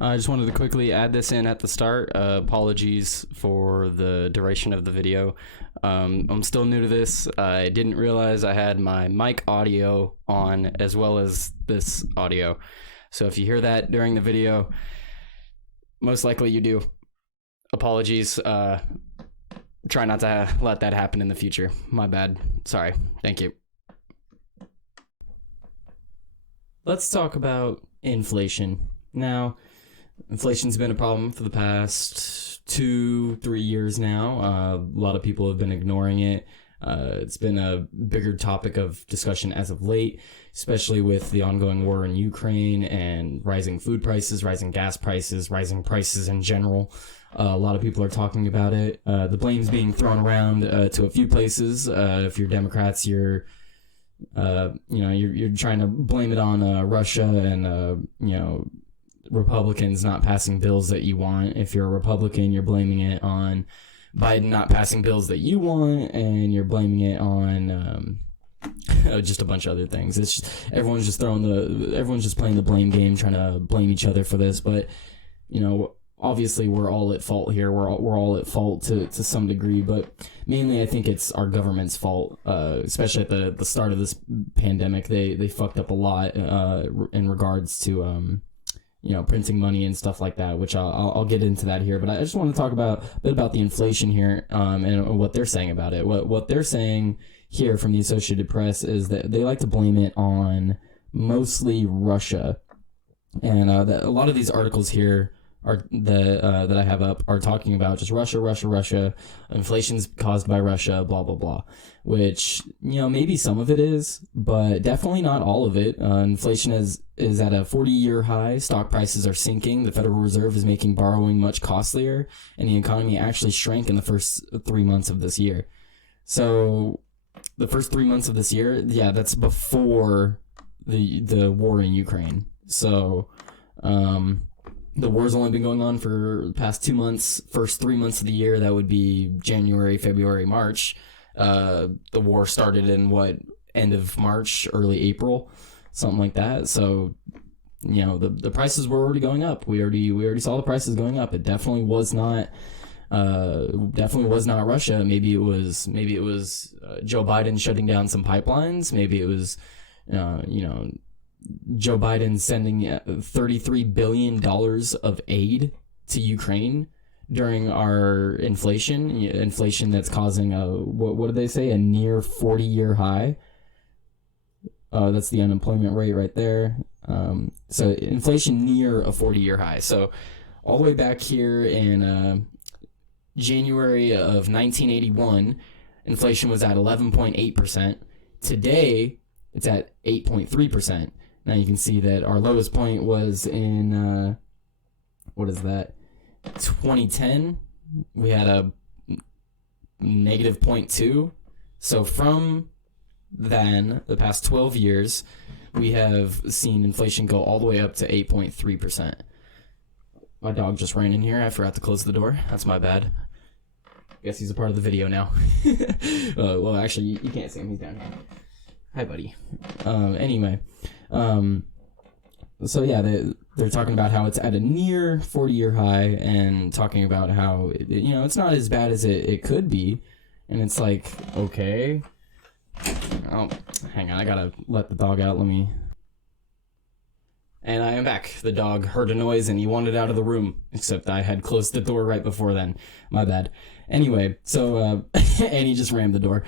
I just wanted to quickly add this in at the start. Apologies for the duration of the video. I'm still new to this. I didn't realize I had my mic audio on as well as this audio. So if you hear that during the video, most likely you do. Apologies. Try not to let that happen in the future. My bad. Sorry. Thank you. Let's talk about inflation. Now, inflation's been a problem for the past 2-3 years now. A lot of people have been ignoring it. It's been a bigger topic of discussion as of late, especially with the ongoing war in Ukraine and rising food prices, rising gas prices, rising prices in general. A lot of people are talking about it. The blame's being thrown around to a few places. If you're Democrats, you're trying to blame it on Russia and Republicans not passing bills that you want. If you're a Republican, you're blaming it on Biden not passing bills that you want, and you're blaming it on just a bunch of other things. It's just, everyone's just playing the blame game, trying to blame each other for this. But obviously we're all at fault here. We're all at fault to some degree, but mainly I think it's our government's fault. Especially at the start of this pandemic, they fucked up a lot in regards to printing money and stuff like that, which I'll get into that here. But I just want to talk a bit about the inflation here and what they're saying about it. What they're saying here from the Associated Press is that they like to blame it on mostly Russia, and a lot of these articles here that I have up are talking about just Russia, inflation's caused by Russia, blah, blah, blah, which, maybe some of it is, but definitely not all of it. Inflation is at a 40-year high. Stock prices are sinking. The Federal Reserve is making borrowing much costlier, and the economy actually shrank in the first 3 months of this year. So the first 3 months of this year, yeah, that's before the war in Ukraine. So, the war's only been going on for the past 2 months. First 3 months of the year, that would be January, February, March. The war started in end of March, early April, something like that. So, the prices were already going up. We already saw the prices going up. It definitely was not Russia. Maybe it was Joe Biden shutting down some pipelines. Maybe it was Joe Biden sending $33 billion of aid to Ukraine during our inflation that's causing what did they say, a near 40-year high. That's the unemployment rate right there. So inflation near a 40-year high. So all the way back here in January of 1981, inflation was at 11.8%. Today, it's at 8.3%. Now you can see that our lowest point was in, 2010. We had a negative 0.2. So from then, the past 12 years, we have seen inflation go all the way up to 8.3%. My dog just ran in here. I forgot to close the door. That's my bad. Guess he's a part of the video now. Well, actually, you can't see him. He's down here. Hi, buddy. Anyway. So yeah, they're talking about how it's at a near 40-year high, and talking about how it's not as bad as it could be, and it's like, okay, oh, hang on, I gotta let the dog out. And I am back. The dog heard a noise and he wanted out of the room, except I had closed the door right before then. My bad. Anyway, so and he just rammed the door.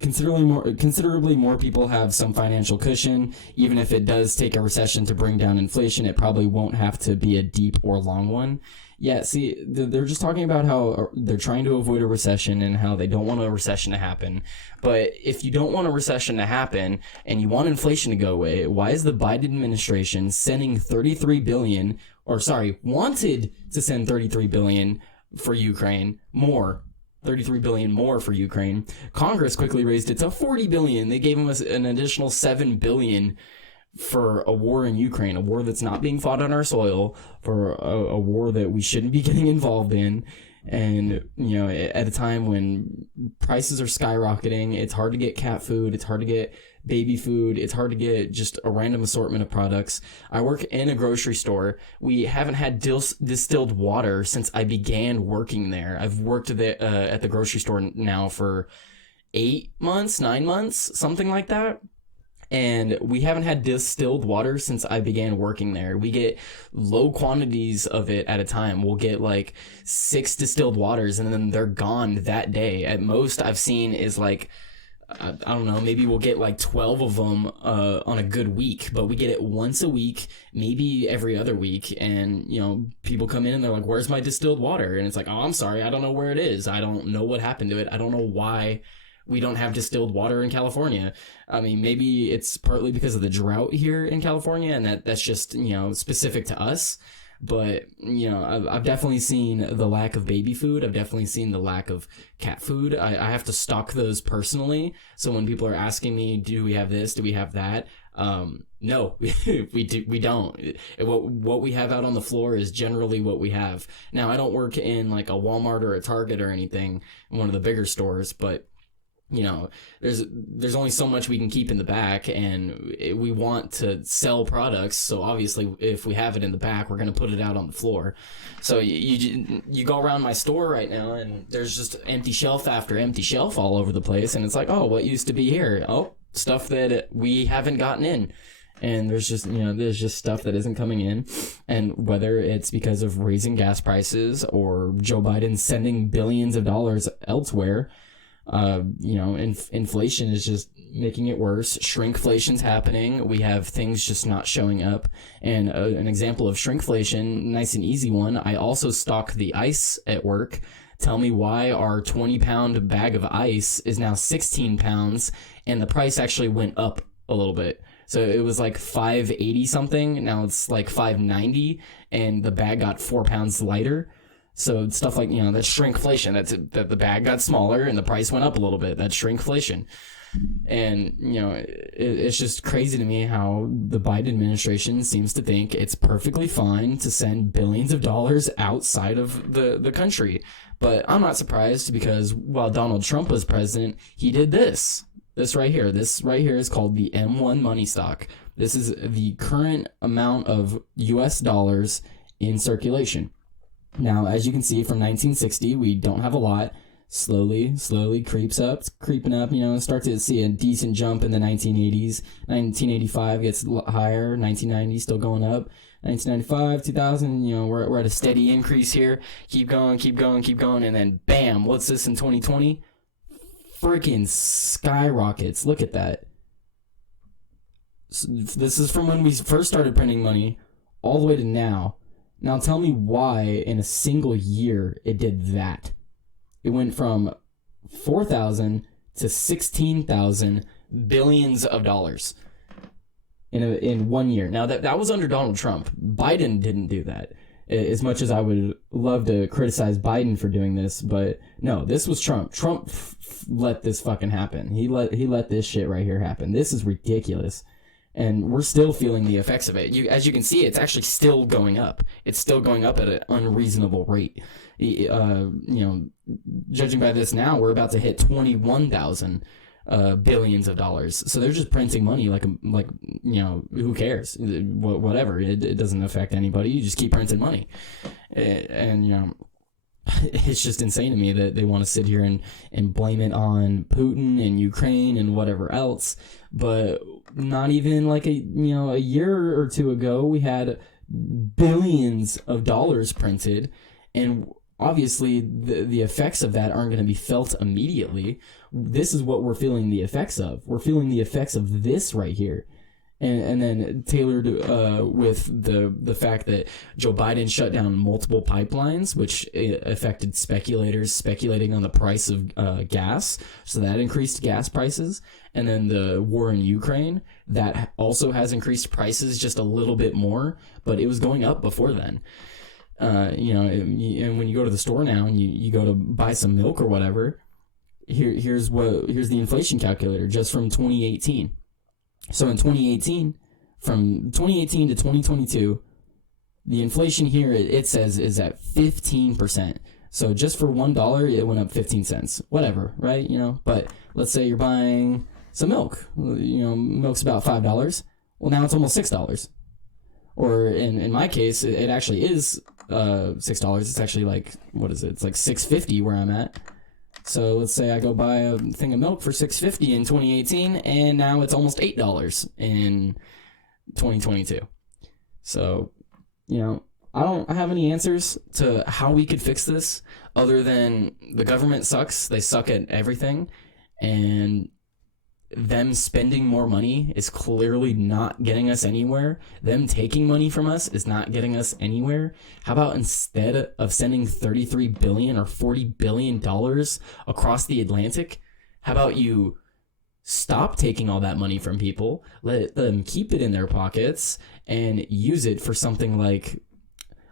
Considerably more people have some financial cushion. Even if it does take a recession to bring down inflation, it probably won't have to be a deep or long one. Yeah, see, they're just talking about how they're trying to avoid a recession and how they don't want a recession to happen. But if you don't want a recession to happen and you want inflation to go away, why is the Biden administration wanted to send $33 billion for Ukraine more? $33 billion more for Ukraine. Congress quickly raised it to $40 billion. They gave them an additional $7 billion for a war in Ukraine, a war that's not being fought on our soil, for a war that we shouldn't be getting involved in. And, at a time when prices are skyrocketing, it's hard to get cat food, it's hard to get baby food. It's hard to get just a random assortment of products. I work in a grocery store. We haven't had distilled water since I began working there. I've worked at the grocery store now for 8 months, 9 months, something like that. And we haven't had distilled water since I began working there. We get low quantities of it at a time. We'll get like 6 distilled waters and then they're gone that day. At most I've seen is like, I don't know, maybe we'll get like 12 of them on a good week, but we get it once a week, maybe every other week. And, you know, people come in and they're like, where's my distilled water? And it's like, oh, I'm sorry, I don't know where it is. I don't know what happened to it. I don't know why we don't have distilled water in California. I mean, maybe it's partly because of the drought here in California, and that's just, you know, specific to us. But, you know, I've definitely seen the lack of baby food. I've definitely seen the lack of cat food. I have to stock those personally. So when people are asking me, do we have this? Do we have that? No, we don't. What we have out on the floor is generally what we have. Now, I don't work in like a Walmart or a Target or anything, one of the bigger stores, but you know, there's only so much we can keep in the back, and we want to sell products. So obviously, if we have it in the back, we're going to put it out on the floor. So you go around my store right now, and there's just empty shelf after empty shelf all over the place. And it's like, oh, what used to be here? Oh, stuff that we haven't gotten in. And there's just stuff that isn't coming in. And whether it's because of raising gas prices or Joe Biden sending billions of dollars elsewhere, inflation is just making it worse. Shrinkflation's happening. We have things just not showing up. And an example of shrinkflation, nice and easy one. I also stock the ice at work. Tell me why our 20-pound bag of ice is now 16 pounds, and the price actually went up a little bit. So it was like $5.80 something. Now it's like $5.90, and the bag got 4 pounds lighter. So stuff like, you know, that's shrinkflation. That the bag got smaller and the price went up a little bit. That's shrinkflation. And, you know, it's just crazy to me how the Biden administration seems to think it's perfectly fine to send billions of dollars outside of the country. But I'm not surprised, because while Donald Trump was president, he did this. This right here. This right here is called the M1 money stock. This is the current amount of US dollars in circulation. Now, as you can see, from 1960, we don't have a lot. Slowly creeps up. It's creeping up, you know, start to see a decent jump in the 1980s. 1985 gets higher. 1990 still going up. 1995, 2000, you know, we're at a steady increase here. Keep going. And then, bam, what's this in 2020? Freaking skyrockets. Look at that. So this is from when we first started printing money all the way to now. Now tell me why in a single year it did that. It went from 4,000 to 16,000 billions of dollars in 1 year. Now that was under Donald Trump. Biden didn't do that. As much as I would love to criticize Biden for doing this, but no, this was Trump. Trump let this fucking happen. He let this shit right here happen. This is ridiculous. And we're still feeling the effects of it. As you can see, it's actually still going up. It's still going up at an unreasonable rate. Judging by this now, we're about to hit 21,000 billions of dollars. So they're just printing money like who cares? Whatever. It doesn't affect anybody. You just keep printing money. And it's just insane to me that they want to sit here and blame it on Putin and Ukraine and whatever else. But not even like a year or two ago, we had billions of dollars printed, and obviously the effects of that aren't going to be felt immediately. This is what we're feeling the effects of. We're feeling the effects of this right here. And then tailored with the fact that Joe Biden shut down multiple pipelines, which affected speculators speculating on the price of gas. So that increased gas prices. And then the war in Ukraine, that also has increased prices just a little bit more, but it was going up before then. And when you go to the store now and you go to buy some milk or whatever, here's the inflation calculator just from 2018. So in 2018, from 2018 to 2022, the inflation here, it says, is at 15%. So just for $1, it went up 15 cents. Whatever, right? But let's say you're buying So milk, milk's about $5. Well, now it's almost $6. Or in my case, it actually is $6. It's actually like, what is it? It's like $6.50 where I'm at. So let's say I go buy a thing of milk for $6.50 in 2018, and now it's almost $8 in 2022. So, I don't have any answers to how we could fix this other than the government sucks. They suck at everything, and them spending more money is clearly not getting us anywhere. Them taking money from us is not getting us anywhere. How about instead of sending $33 billion or $40 billion across the Atlantic, how about you stop taking all that money from people, let them keep it in their pockets, and use it for something like,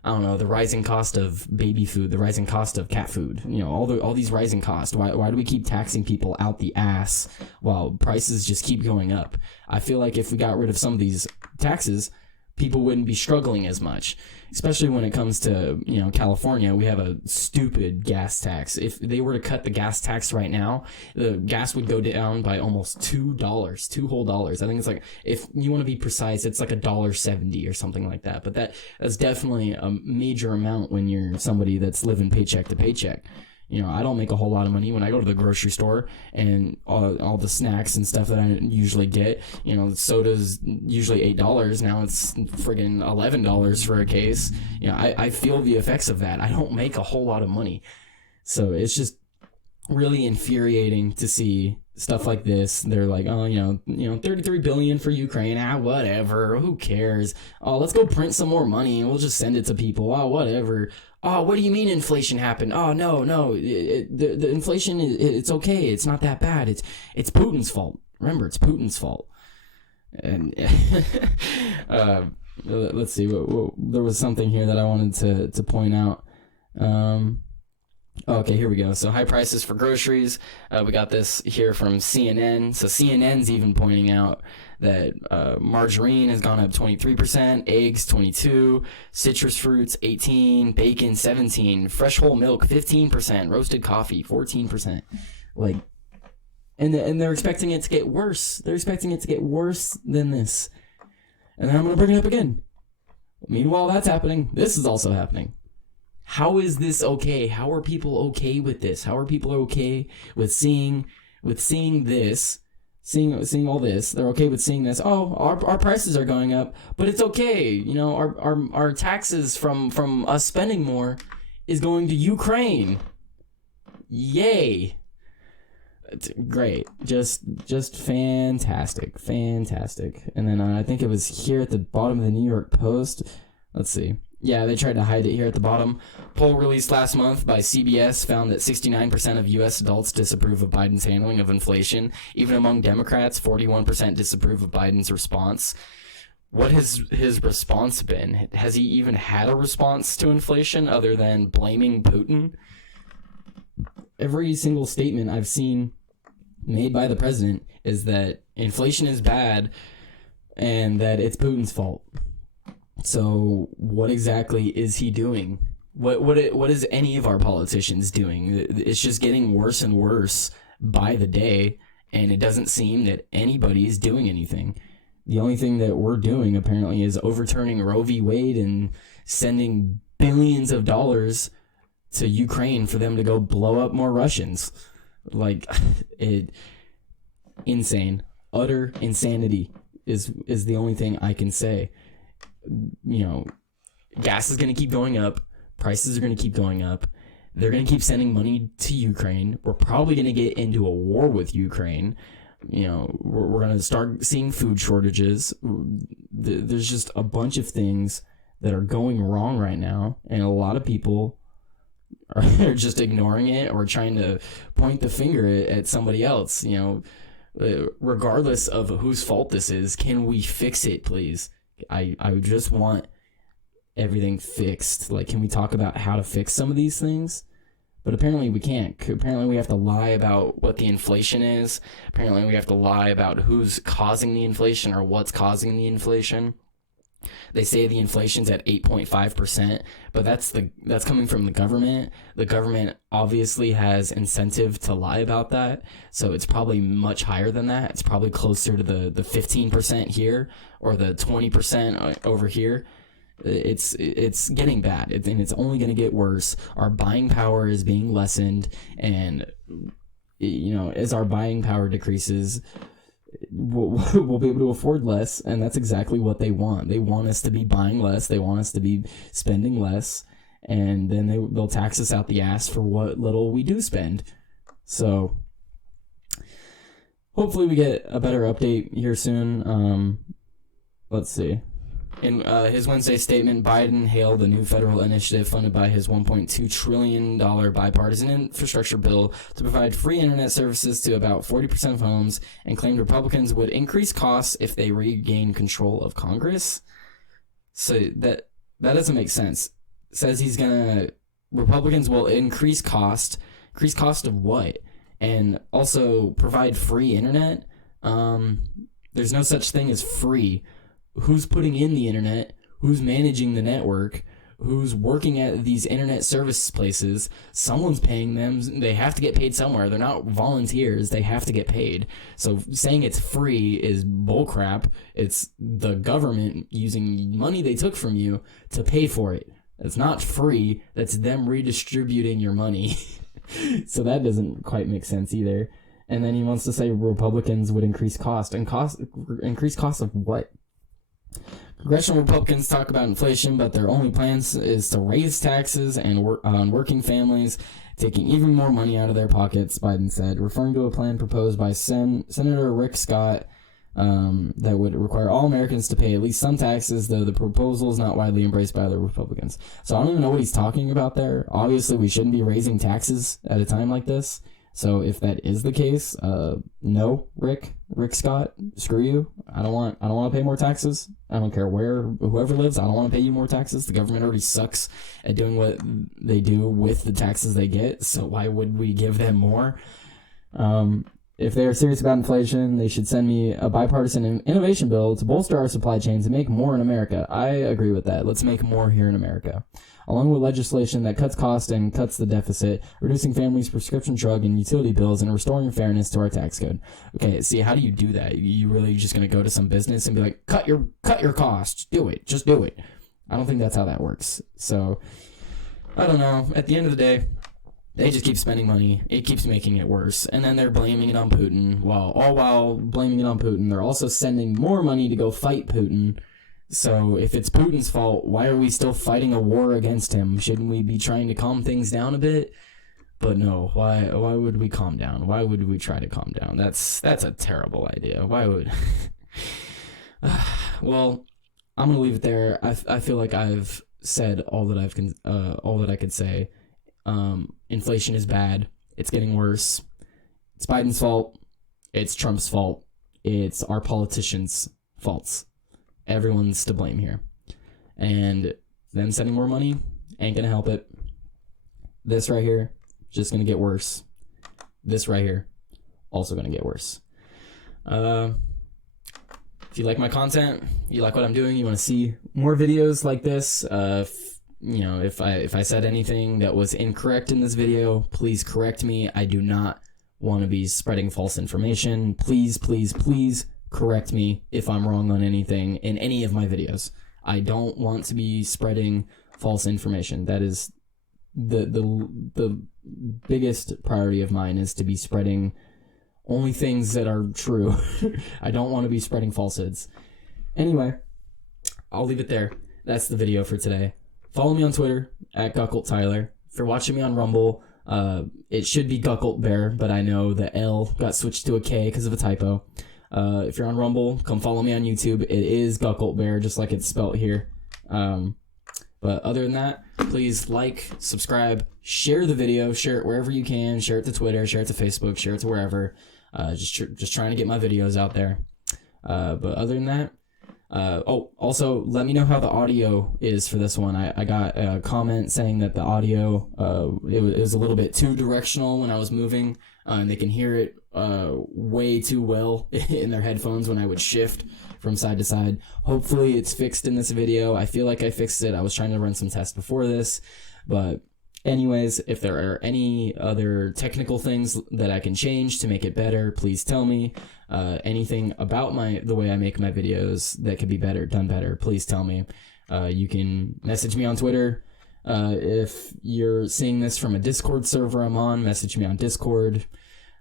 I don't know, the rising cost of baby food, the rising cost of cat food, all these rising costs. Why do we keep taxing people out the ass while prices just keep going up? I feel like if we got rid of some of these taxes, people wouldn't be struggling as much, especially when it comes to, California. We have a stupid gas tax. If they were to cut the gas tax right now, the gas would go down by almost $2, $2 whole dollars. I think it's like, if you want to be precise, it's like $1.70 or something like that. But that's definitely a major amount when you're somebody that's living paycheck to paycheck. I don't make a whole lot of money when I go to the grocery store, and all the snacks and stuff that I usually get, soda's usually $8. Now it's friggin' $11 for a case. I feel the effects of that. I don't make a whole lot of money. So it's just really infuriating to see stuff like this. They're like, 33 billion for Ukraine. Whatever. Who cares? Oh, let's go print some more money and we'll just send it to people. Oh, whatever. Oh, what do you mean inflation happened? Oh, no. The inflation, it's okay. It's not that bad. It's Putin's fault. Remember, it's Putin's fault. And let's see. There was something here that I wanted to point out. Okay, here we go. So high prices for groceries. We got this here from CNN. So CNN's even pointing out that margarine has gone up 23%, eggs 22%, citrus fruits 18%, bacon 17%, fresh whole milk 15%, roasted coffee 14%. And they're expecting it to get worse. They're expecting it to get worse than this. And then I'm going to bring it up again. Meanwhile, that's happening. This is also happening. How is this okay? How are people okay with this? How are people okay with seeing this, seeing all this? They're okay with seeing this. Oh, our prices are going up, but it's okay. Our taxes from us spending more is going to Ukraine. Yay. It's great. Just fantastic. And then I think it was here at the bottom of the New York Post. Let's see. Yeah, they tried to hide it here at the bottom. Poll released last month by CBS found that 69% of U.S. adults disapprove of Biden's handling of inflation. Even among Democrats, 41% disapprove of Biden's response. What has his response been? Has he even had a response to inflation other than blaming Putin? Every single statement I've seen made by the president is that inflation is bad and that it's Putin's fault. So what exactly is he doing? What is any of our politicians doing? It's just getting worse and worse by the day, and it doesn't seem that anybody is doing anything. The only thing that we're doing apparently is overturning Roe v. Wade and sending billions of dollars to Ukraine for them to go blow up more Russians. Insane. Utter insanity is the only thing I can say. Gas is going to keep going up. Prices are going to keep going up. They're going to keep sending money to Ukraine. We're probably going to get into a war with Ukraine. We're going to start seeing food shortages. There's just a bunch of things that are going wrong right now, and a lot of people are just ignoring it or trying to point the finger at somebody else. Regardless of whose fault this is, can we fix it, please? I just want everything fixed. Can we talk about how to fix some of these things? But apparently we can't. Apparently we have to lie about what the inflation is. Apparently we have to lie about who's causing the inflation or what's causing the inflation. They say the inflation's at 8.5%, but that's coming from the government. The government obviously has incentive to lie about that, so it's probably much higher than that. It's probably closer to the 15% here or the 20% over here. It's getting bad, and it's only going to get worse. Our buying power is being lessened, and as our buying power decreases, we'll be able to afford less, and that's exactly what they want. They want us to be buying less. They want us to be spending less, and then they'll tax us out the ass for what little we do spend. So hopefully we get a better update here soon. Let's see. In his Wednesday statement, Biden hailed the new federal initiative funded by his $1.2 trillion bipartisan infrastructure bill to provide free internet services to about 40% of homes, and claimed Republicans would increase costs if they regain control of Congress. So that doesn't make sense. It says Republicans will increase cost. Increase cost of what? And also provide free internet? There's no such thing as free. Who's putting in the internet? Who's managing the network? Who's working at these internet service places? Someone's paying them. They have to get paid somewhere. They're not volunteers. They have to get paid. So saying it's free is bullcrap. It's the government using money they took from you to pay for it. It's not free. That's them redistributing your money. So that doesn't quite make sense either. And then he wants to say Republicans would increase cost. And increase cost of what? Congressional Republicans talk about inflation, but their only plans is to raise taxes on working families, taking even more money out of their pockets, Biden said, referring to a plan proposed by Senator Rick Scott that would require all Americans to pay at least some taxes, though the proposal is not widely embraced by other Republicans. So I don't even know what he's talking about there. Obviously, we shouldn't be raising taxes at a time like this. So if that is the case, no, Rick Scott, screw you. I don't want to pay more taxes. I don't care whoever lives. I don't want to pay you more taxes. The government already sucks at doing what they do with the taxes they get. So why would we give them more? If they are serious about inflation, they should send me a bipartisan innovation bill to bolster our supply chains and make more in America. I agree with that. Let's make more here in America. Along with legislation that cuts costs and cuts the deficit, reducing families' prescription drug and utility bills, and restoring fairness to our tax code. Okay, see, how do you do that? You really just going to go to some business and be like, cut your costs. Do it. Just do it. I don't think that's how that works. So, I don't know. At the end of the day, they just keep spending money. It keeps making it worse. And then they're blaming it on Putin. While blaming it on Putin, they're also sending more money to go fight Putin. So if it's Putin's fault, why are we still fighting a war against him? Shouldn't we be trying to calm things down a bit? But no, why would we calm down? Why would we try to calm down? That's a terrible idea. Why would... Well, I'm going to leave it there. I feel like I've said all that I could say. Inflation is bad. It's getting worse. It's Biden's fault. It's Trump's fault. It's our politicians' faults. Everyone's to blame here. And them sending more money ain't going to help it. This right here, just going to get worse. This right here, also going to get worse. If you like my content, you like what I'm doing, you want to see more videos like this, if I said anything that was incorrect in this video, please correct me. I do not want to be spreading false information. Please, please, please correct me if I'm wrong on anything in any of my videos. I don't want to be spreading false information. That is the biggest priority of mine, is to be spreading only things that are true. I don't want to be spreading falsehoods. Anyway, I'll leave it there. That's the video for today. Follow me on Twitter at GuckeltTyler. If you're watching me on Rumble, it should be GuckeltBear, but I know the L got switched to a K because of a typo. If you're on Rumble, come follow me on YouTube. It is GuckeltBear, just like it's spelt here. But other than that, please like, subscribe, share the video, share it wherever you can, share it to Twitter, share it to Facebook, share it to wherever. Just trying to get my videos out there. But other than that, also let me know how the audio is for this one. I got a comment saying that the audio, it was a little bit too directional when I was moving, and they can hear it way too well in their headphones when I would shift from side to side. Hopefully it's fixed in this video. I feel like I fixed it. I was trying to run some tests before this, but anyways, if there are any other technical things that I can change to make it better, please tell me. Anything about the way I make my videos that could be done better, please tell me. You can message me on Twitter. If you're seeing this from a Discord server I'm on, message me on Discord.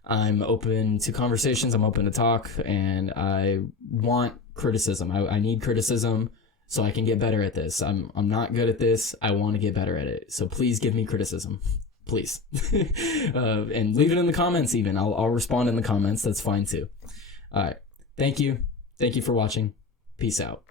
I'm open to conversations. I'm open to talk, and I want criticism. I need criticism so I can get better at this. I'm not good at this. I want to get better at it. So please give me criticism. Please. And leave it in the comments even. I'll respond in the comments. That's fine too. All right. Thank you. Thank you for watching. Peace out.